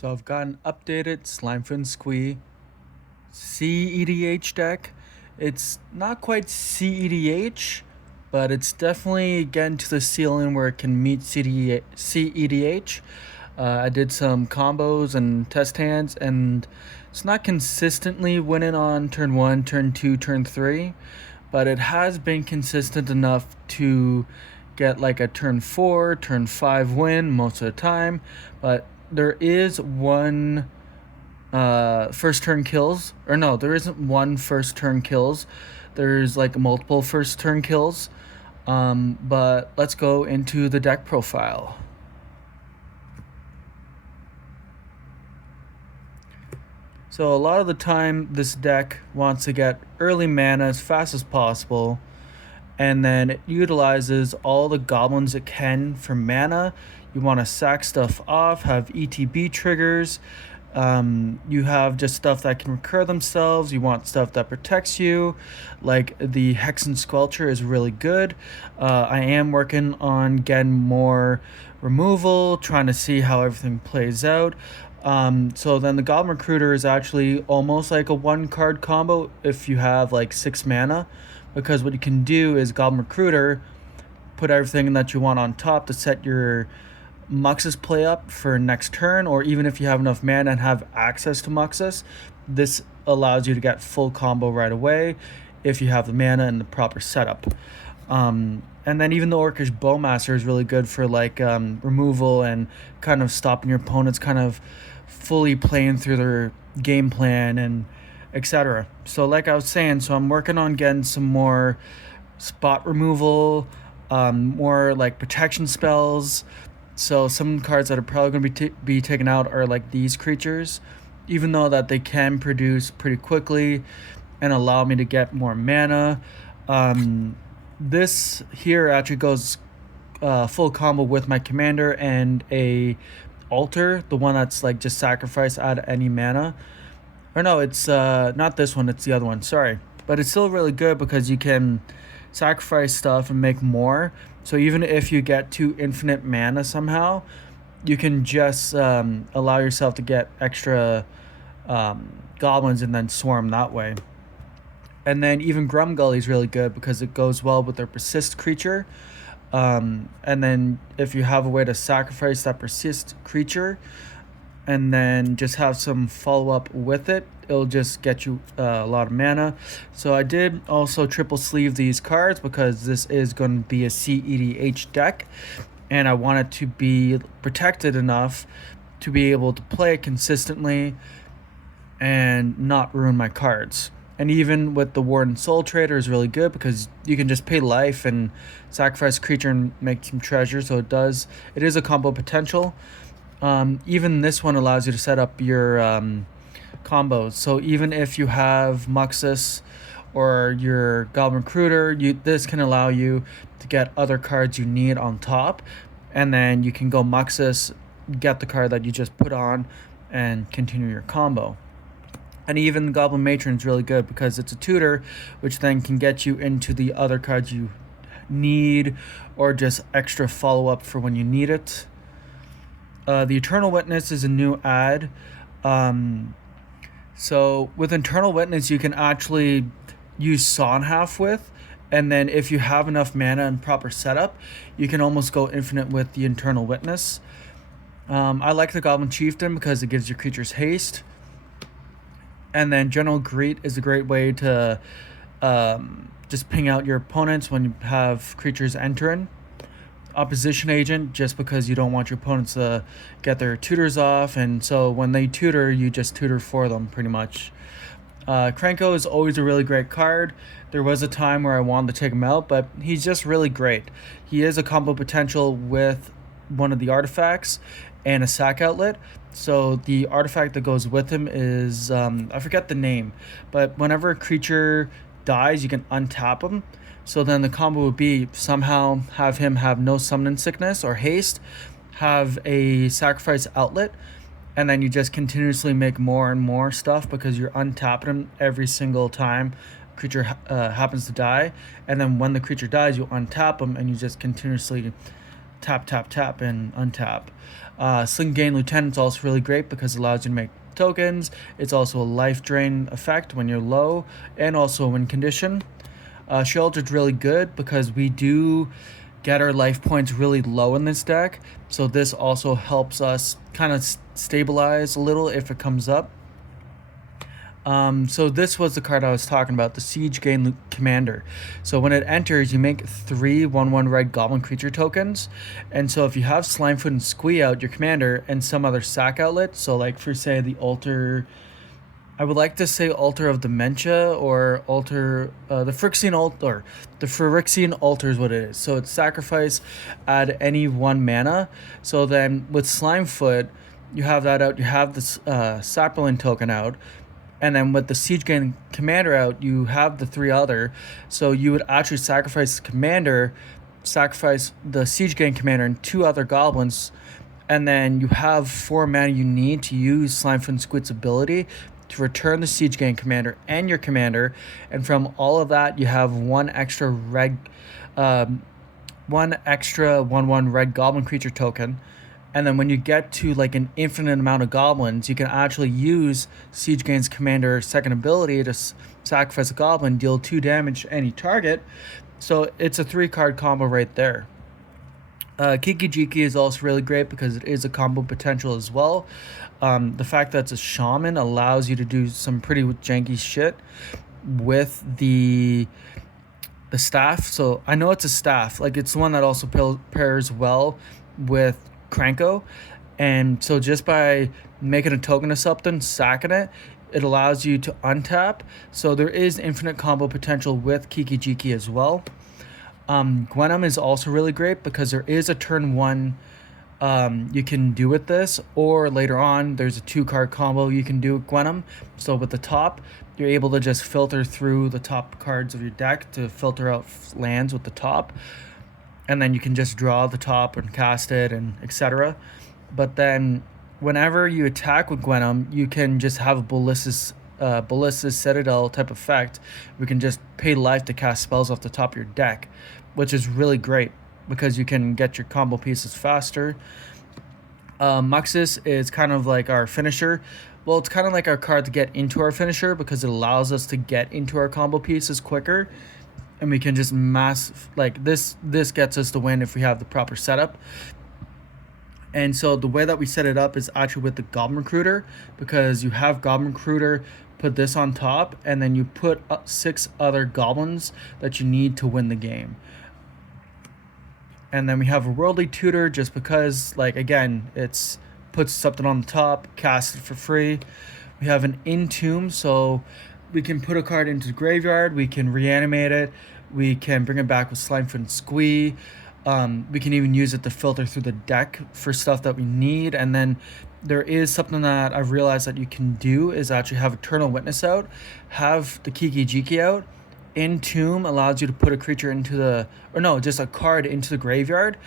So I've got an updated SLIMEFOOT and SQUEE CEDH deck. It's not quite CEDH, but it's definitely getting to the ceiling where it can meet CEDH. I did some combos and test hands, and it's not consistently winning on turn 1, turn 2, turn 3, but it has been consistent enough to get like a turn 4, turn 5 win most of the time. But there is one first turn kills, or no, there isn't one first turn kills. There's like multiple first turn kills. But let's go into the deck profile. So a lot of the time this deck wants to get early mana as fast as possible, and then it utilizes all the goblins it can for mana. You want to sack stuff off, have ETB triggers. You have just stuff that can recur themselves. You want stuff that protects you, like the Hexen Squelcher is really good. I am working on getting more removal, trying to see how everything plays out. So then the Goblin Recruiter is actually almost like a 1-card combo if you have like 6 mana, because what you can do is Goblin Recruiter, put everything that you want on top to set your Muxus play up for next turn, or even if you have enough mana and have access to Muxus, this allows you to get full combo right away if you have the mana and the proper setup. And then even the Orcish Bowmaster is really good for like removal and kind of stopping your opponents kind of fully playing through their game plan and etc. So like I was saying, so I'm working on getting some more spot removal, more like protection spells. So some cards that are probably going to be taken out are like these creatures, even though that they can produce pretty quickly and allow me to get more mana. This here actually goes full combo with my commander and a altar, the one that's like just sacrifice, add any mana. Or no, it's not this one, it's the other one, sorry. But it's still really good because you can sacrifice stuff and make more. So even if you get to infinite mana somehow, you can just allow yourself to get extra goblins and then swarm that way. And then even Grumgully is really good because it goes well with their persist creature. And then if you have a way to sacrifice that persist creature and then just have some follow-up with it, it'll just get you a lot of mana. So I did also triple sleeve these cards because this is going to be a CEDH deck, and I want it to be protected enough to be able to play it consistently and not ruin my cards. And even with the Warden Soul Trader is really good because you can just pay life and sacrifice a creature and make some treasure. So it is a combo potential. Even this one allows you to set up your combos. So even if you have Muxus or your Goblin Recruiter, this can allow you to get other cards you need on top, and then you can go Muxus, get the card that you just put on, and continue your combo. And even Goblin Matron is really good because it's a tutor, which then can get you into the other cards you need, or just extra follow-up for when you need it. The Eternal Witness is a new ad. So with Eternal Witness, you can actually use Sonhalf with, and then if you have enough mana and proper setup, you can almost go infinite with the Eternal Witness. I like the Goblin Chieftain because it gives your creatures haste. And then General Greet is a great way to just ping out your opponents when you have creatures entering. Opposition Agent, just because you don't want your opponents to get their tutors off, and so when they tutor, you just tutor for them pretty much. Krenko is always a really great card. There was a time where I wanted to take him out, but he's just really great. He is a combo potential with one of the artifacts and a sack outlet. So the artifact that goes with him is, I forget the name, but whenever a creature dies, you can untap him. So then the combo would be somehow have him have no summon sickness or haste, have a sacrifice outlet, and then you just continuously make more and more stuff because you're untapping him every single time a creature happens to die. And then when the creature dies, you untap him and you just continuously tap, tap, tap, and untap. Sling Gain Lieutenant is also really great because it allows you to make tokens. It's also a life drain effect when you're low, and also a win condition. Shelter's really good because we do get our life points really low in this deck, so this also helps us kind of stabilize a little if it comes up. So this was the card I was talking about, the Siege Gain Commander. So when it enters, you make 3 1/1 red goblin creature tokens. And so if you have Slimefoot and Squee out, your commander, and some other sack outlet, so like for say the Altar, I would like to say Altar of Dementia, or Altar, the Phyrexian Altar. The Phyrexian Altar is what it is. So it's sacrifice, add any 1 mana. So then with Slimefoot, you have that out, you have this Saprolan token out, and then with the Siege Gain Commander out, you have the 3 other. So you would actually sacrifice the commander, sacrifice the Siege Gain Commander and 2 other goblins, and then you have 4 mana you need to use Slimefoot and Squee's ability to return the Siege Gain Commander and your commander. And from all of that, you have 1 extra red, 1 extra 1/1 red goblin creature token. And then when you get to like an infinite amount of goblins, you can actually use Siege Gain's commander second ability to sacrifice a goblin, deal 2 damage to any target. So it's a 3-card combo right there. Kiki-Jiki is also really great because it is a combo potential as well. The fact that it's a shaman allows you to do some pretty janky shit with the staff. So I know it's a staff, like it's the one that also pairs well with Kranko, and so just by making a token of something, sacking it, it allows you to untap. So there is infinite combo potential with Kiki-Jiki as well. Gwenum is also really great because there is a turn 1 you can do with this, or later on there's a 2-card combo you can do with Gwenum. So with the top, you're able to just filter through the top cards of your deck to filter out lands with the top, and then you can just draw the top and cast it and etc. But then whenever you attack with Gwenum, you can just have a Ballistus Citadel type effect. We can just pay life to cast spells off the top of your deck, which is really great because you can get your combo pieces faster. Muxus is kind of like our finisher. Well, it's kind of like our card to get into our finisher because it allows us to get into our combo pieces quicker. And we can just like this gets us the win if we have the proper setup. And so the way that we set it up is actually with the Goblin Recruiter, because you have Goblin Recruiter, put this on top, and then you put 6 other goblins that you need to win the game. And then we have a Worldly Tutor just because, like, again, it's puts something on the top, cast it for free. We have an Entomb, so we can put a card into the graveyard, we can reanimate it, we can bring it back with Slimefoot and Squee. We can even use it to filter through the deck for stuff that we need. And then there is something that I've realized that you can do is actually have Eternal Witness out, have the Kiki-Jiki out. Entomb allows you to put a creature into just a card into the graveyard.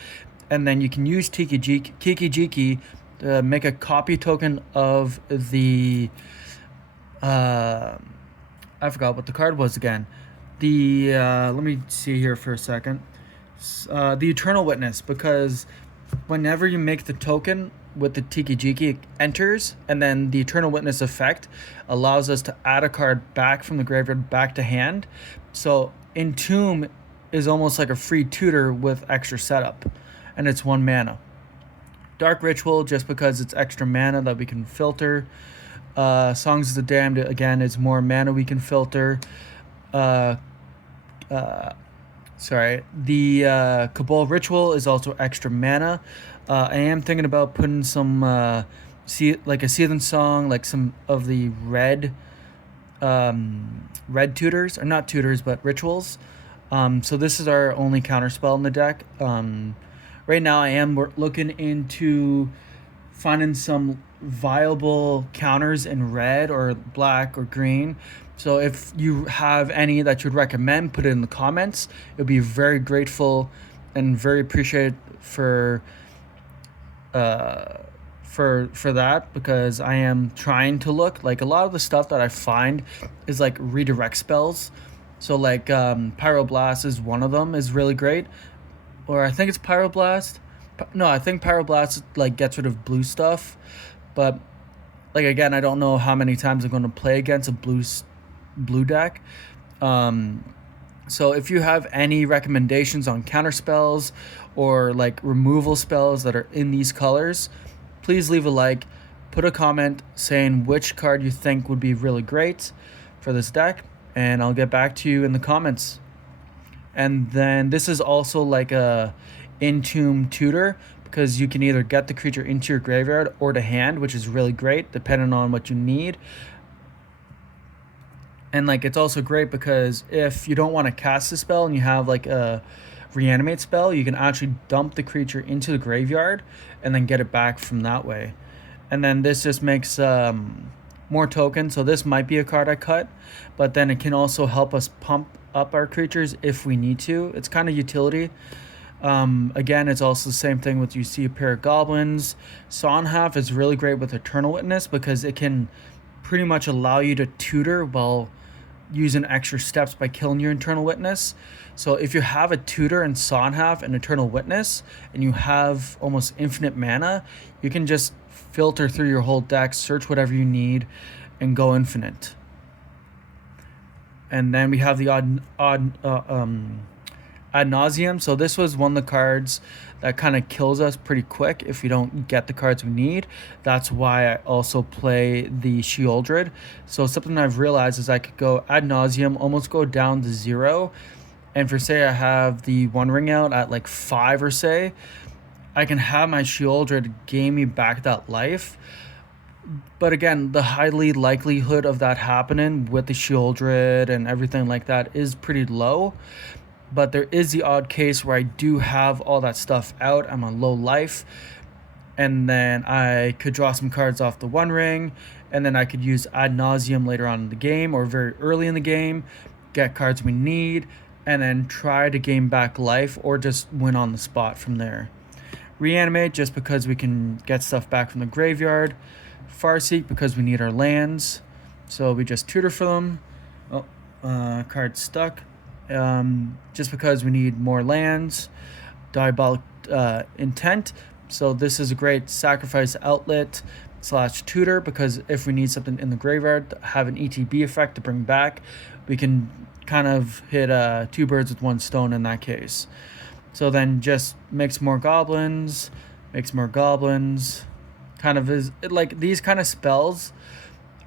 And then you can use Kiki-Jiki to make a copy token of the... I forgot what the card was again. Let me see here for a second. The Eternal Witness, because whenever you make the token with the Kiki-Jiki, it enters, and then the Eternal Witness effect allows us to add a card back from the graveyard back to hand. So Entomb is almost like a free tutor with extra setup, and it's 1 mana. Dark Ritual, just because it's extra mana that we can filter. Songs of the Damned, again, is more mana we can filter. The Cabal Ritual is also extra mana. I am thinking about putting some like a Season Song, like some of the red tutors, or not tutors but rituals. So this is our only counterspell in the deck. Right now I am looking into finding some viable counters in red or black or green. So if you have any that you'd recommend, put it in the comments. It would be very grateful and very appreciated for that, because I am trying to look. Like, a lot of the stuff that I find is like redirect spells. So like Pyroblast is one of them, is really great. Or I think it's Pyroblast. No, I think Pyroblast like gets rid of blue stuff, but like again, I don't know how many times I'm going to play against a blue deck. Um, so if you have any recommendations on counter spells or like removal spells that are in these colors, please leave a like, put a comment saying which card you think would be really great for this deck, and I'll get back to you in the comments. And then this is also like a Entomb tutor, because you can either get the creature into your graveyard or to hand, which is really great depending on what you need. And like it's also great because if you don't want to cast a spell and you have like a reanimate spell, you can actually dump the creature into the graveyard and then get it back from that way. And then this just makes more tokens, so this might be a card I cut, but then it can also help us pump up our creatures if we need to. It's kind of utility. Again, it's also the same thing with, you see a pair of goblins. Sonhalf is really great with Eternal Witness because it can pretty much allow you to tutor while using extra steps by killing your Eternal Witness. So if you have a tutor in Sonhalf and Eternal Witness and you have almost infinite mana, you can just filter through your whole deck, search whatever you need, and go infinite. And then we have the Ad Nauseam. So this was one of the cards that kind of kills us pretty quick if we don't get the cards we need. That's why I also play the Sheoldred. So something I've realized is I could go Ad Nauseam, almost go down to 0. And for say I have the One Ring out at like 5 or say, I can have my Sheoldred gain me back that life. But again, the highly likelihood of that happening with the Sheoldred and everything like that is pretty low. But there is the odd case where I do have all that stuff out. I'm on low life. And then I could draw some cards off the One Ring. And then I could use Ad Nauseam later on in the game or very early in the game. Get cards we need. And then try to gain back life or just win on the spot from there. Reanimate just because we can get stuff back from the graveyard. Farseek because we need our lands. So we just tutor for them. Oh, card stuck. Just because we need more lands. Diabolic Intent. So this is a great sacrifice outlet / tutor, because if we need something in the graveyard to have an ETB effect to bring back, we can kind of hit 2 birds with 1 stone in that case. So then just makes more goblins. Kind of is like these kind of spells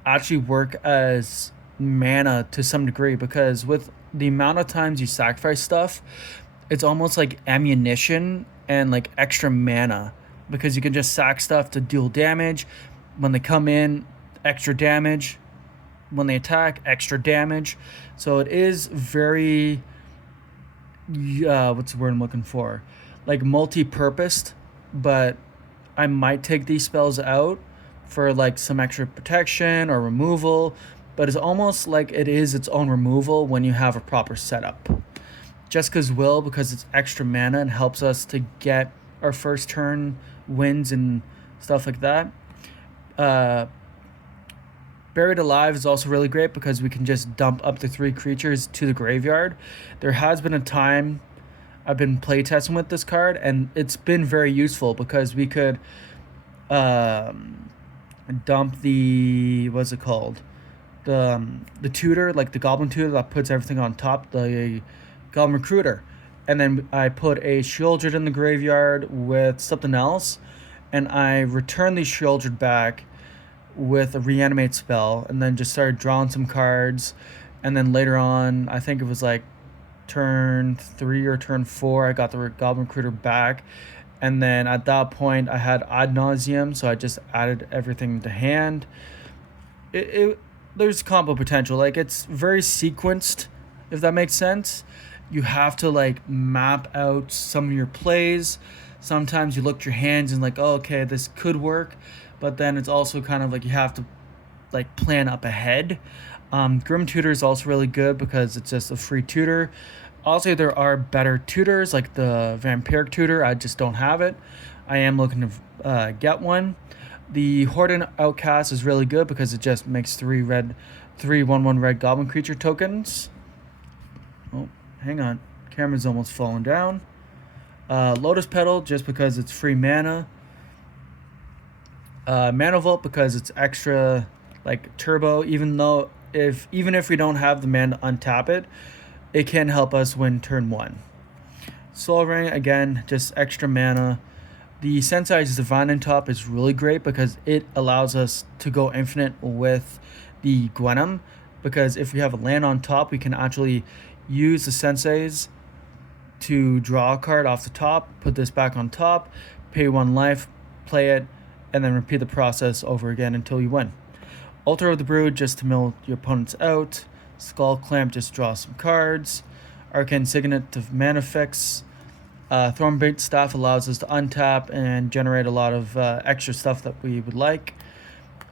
actually work as mana to some degree, because with the amount of times you sacrifice stuff, it's almost like ammunition and like extra mana, because you can just sack stuff to deal damage. When they come in, extra damage. When they attack, extra damage. So it is very what's the word I'm looking for? Like multi-purposed, but I might take these spells out for like some extra protection or removal, but it's almost like it is its own removal when you have a proper setup. Jessica's Will, because it's extra mana and helps us to get our first turn wins and stuff like that. Buried Alive is also really great because we can just dump up to 3 creatures to the graveyard. There has been a time I've been playtesting with this card, and it's been very useful because we could dump the, what's it called? The tutor, like the Goblin Tutor that puts everything on top, the Goblin Recruiter. And then I put a Sheoldred in the graveyard with something else, and I returned the Sheoldred back with a reanimate spell, and then just started drawing some cards. And then later on, I think it was like turn 3 or turn 4, I got the Goblin Recruiter back. And then at that point, I had Ad Nauseam, so I just added everything to hand. There's combo potential. Like, it's very sequenced, if that makes sense. You have to like map out some of your plays. Sometimes you look at your hands and like, oh, okay, this could work. But then it's also kind of like you have to like plan up ahead. Grim Tutor is also really good because it's just a free tutor. Also, there are better tutors like the Vampiric Tutor. I just don't have it. I am looking to get one. The Horden Outcast is really good because it just makes 3 1/1 red goblin creature tokens. Oh, hang on. Camera's almost falling down. Lotus Petal just because it's free mana. Mana Vault because it's extra like turbo. Even if we don't have the mana to untap it, it can help us win turn one. Soul Ring again, just extra mana. The Sensei's Divine on top is really great because it allows us to go infinite with the Gwenum. Because if we have a land on top, we can actually use the Sensei's to draw a card off the top, put this back on top, pay 1 life, play it, and then repeat the process over again until you win. Altar of the Brood just to mill your opponents out. Skull Clamp just draw some cards. Arcane Signet to mana fix. Thornbait Staff allows us to untap and generate a lot of extra stuff that we would like.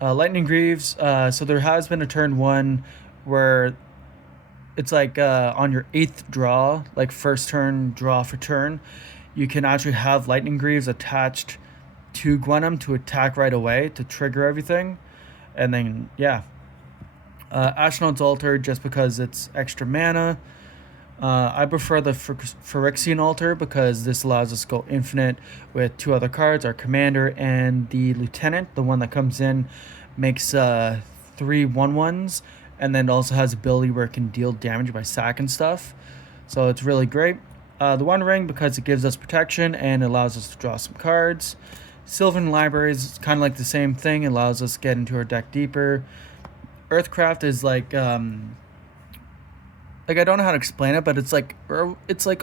Lightning Greaves, so there has been a turn 1 where it's like on your 8th draw, like first turn draw for turn, you can actually have Lightning Greaves attached to Gwenum to attack right away to trigger everything. And then, yeah. Ashnod's Altar just because it's extra mana. I prefer the Phyrexian Altar because this allows us to go infinite with 2 other cards, our Commander and the Lieutenant. The one that comes in makes 3 1/1s, and then it also has ability where it can deal damage by sacking stuff. So it's really great. The One Ring because it gives us protection and allows us to draw some cards. Sylvan Libraries is kind of like the same thing. It allows us to get into our deck deeper. Earthcraft is like I don't know how to explain it, but it's like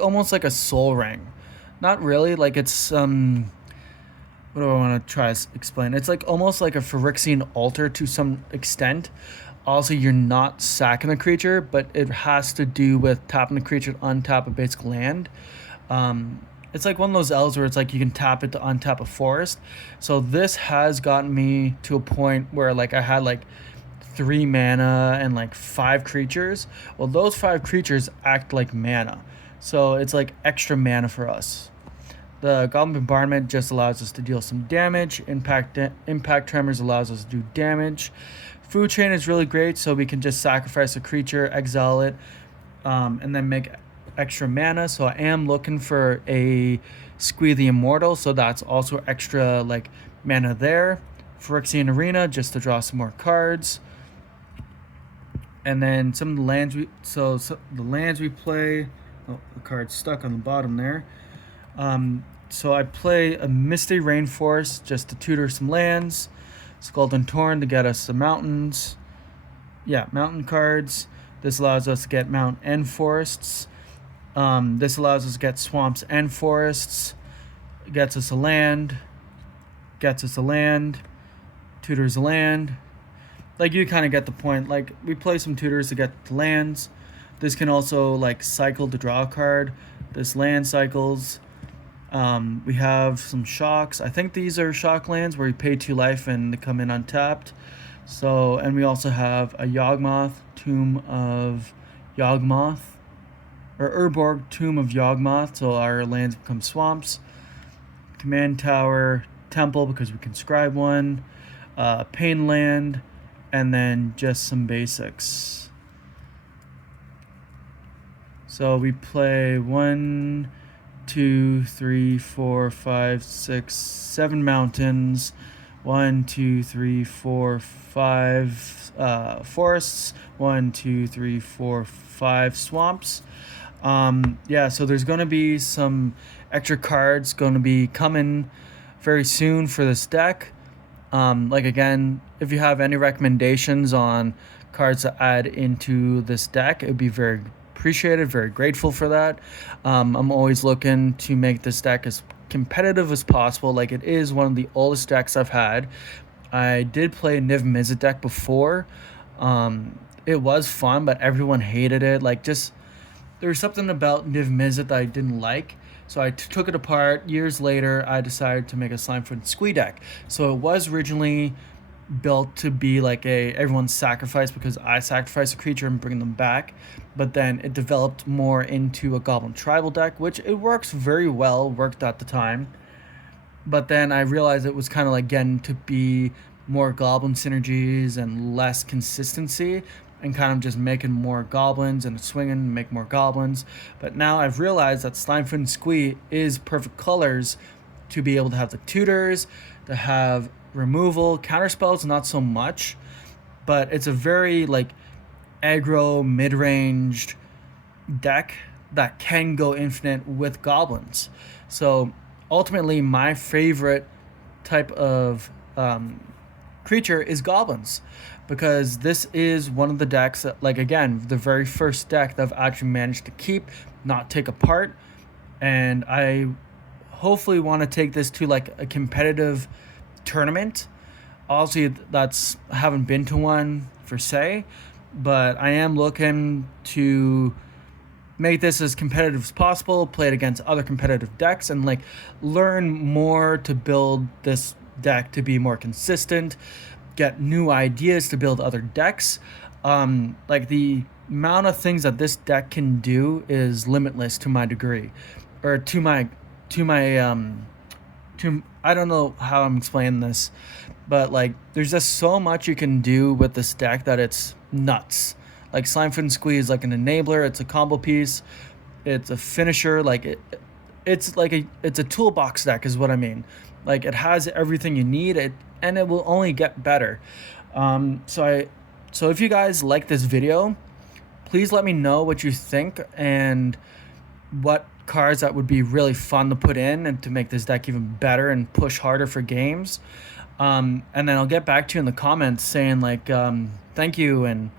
almost like a soul ring. Not really, like it's what do I want to try to explain? It's like almost like a Phyrexian altar to some extent. Also, you're not sacking the creature, but it has to do with tapping the creature to untap a basic land. It's like one of those elves where it's like you can tap it to untap a forest. So this has gotten me to a point where like I had like 3 mana and like 5 creatures. Well, those 5 creatures act like mana. So it's like extra mana for us. The Goblin Bombardment just allows us to deal some damage. Impact Tremors allows us to do damage. Food Chain is really great, so we can just sacrifice a creature, exile it, and then make extra mana. So I am looking for a SQUEE the Immortal, so that's also extra like mana there. Phyrexian Arena just to draw some more cards. And then some of the lands the lands we play. Oh, the card's stuck on the bottom there. So I play a Misty Rainforest just to tutor some lands. Scalding Torn to get us some mountains. Yeah, mountain cards. This allows us to get mountain and forests. This allows us to get swamps and forests. Gets us a land. Gets us a land. Tutors a land. Like, you kind of get the point. Like, we play some tutors to get the lands. This can also like cycle to draw a card. This land cycles. We have some shocks. I think these are shock lands where you pay 2 life and they come in untapped. So, and we also have a Yawgmoth, Tomb of Yawgmoth, or Urborg, Tomb of Yawgmoth, so our lands become swamps. Command Tower, Temple because we can scribe one, Pain Land, and then just some basics. So we play 1, 2, 3, 4, 5, 6, 7 mountains, 1, 2, 3, 4, 5 forests, 1, 2, 3, 4, 5 swamps. Yeah, so there's going to be some extra cards going to be coming very soon for this deck. Like, again, if you have any recommendations on cards to add into this deck, it would be very appreciated, very grateful for that. I'm always looking to make this deck as competitive as possible. Like, it is one of the oldest decks I've had. I did play a Niv Mizzet deck before. It was fun, but everyone hated it. Like, just there was something about Niv Mizzet that I didn't like. So I took it apart. Years later, I decided to make a SLIMEFOOT SQUEE deck. So it was originally built to be like everyone's sacrifice because I sacrifice a creature and bring them back. But then it developed more into a Goblin Tribal deck, which it works very well, worked at the time. But then I realized it was kind of like getting to be more Goblin synergies and less consistency. and kind of just making more goblins and swinging, make more goblins. But now I've realized that SLIMEFOOT and SQUEE is perfect colors to be able to have the tutors, to have removal, counterspells, not so much. But it's a very like aggro, mid-ranged deck that can go infinite with goblins. So ultimately, my favorite type of creature is goblins, because this is one of the decks that, like, again, the very first deck that I've actually managed to keep, not take apart, and I hopefully want to take this to like a competitive tournament. Obviously, I haven't been to one per se, but I am looking to make this as competitive as possible, play it against other competitive decks, and like learn more to build this deck to be more consistent, get new ideas to build other decks. Like the amount of things that this deck can do is limitless to my degree, or to my I don't know how I'm explaining this, but like there's just so much you can do with this deck that it's nuts. Like SLIMEFOOT and SQUEE is like an enabler, it's a combo piece, it's a finisher, like it's a toolbox deck is what I mean. Like it has everything you need, and it will only get better. So if you guys like this video, please let me know what you think and what cards that would be really fun to put in and to make this deck even better and push harder for games. And then I'll get back to you in the comments saying like thank you, and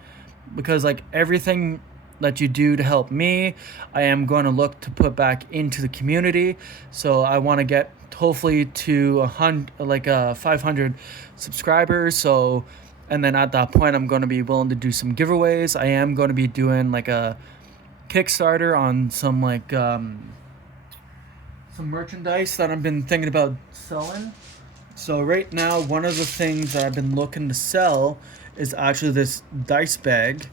because like everything that you do to help me, I am going to look to put back into the community. So I want to get hopefully to 500 subscribers. So, and then at that point, I'm going to be willing to do some giveaways. I am going to be doing like a Kickstarter on some like some merchandise that I've been thinking about selling. So right now, one of the things that I've been looking to sell is actually this dice bag,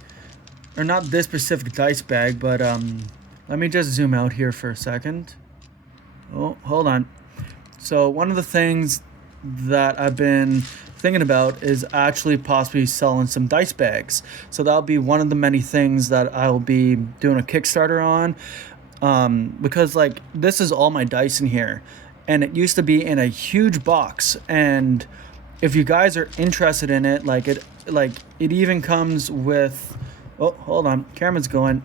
or not this specific dice bag, but let me just zoom out here for a second. Oh, hold on. So one of the things that I've been thinking about is actually possibly selling some dice bags. So that'll be one of the many things that I'll be doing a Kickstarter on, because like this is all my dice in here, and it used to be in a huge box. And if you guys are interested in it, it even comes with, oh, hold on, camera's going.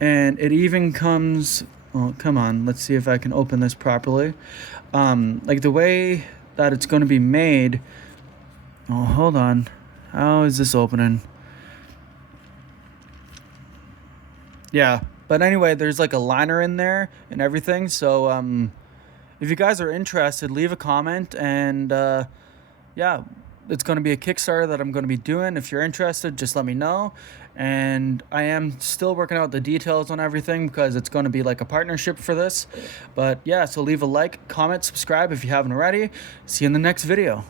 And it even comes, oh, come on, let's see if I can open this properly. Like the way that it's going to be made, oh, hold on, how is this opening? Yeah, but anyway, there's like a liner in there and everything. So if you guys are interested, leave a comment, and yeah, it's going to be a Kickstarter that I'm going to be doing. If you're interested, just let me know. And I am still working out the details on everything, because it's going to be like a partnership for this. But yeah, so leave a like, comment, subscribe if you haven't already. See you in the next video.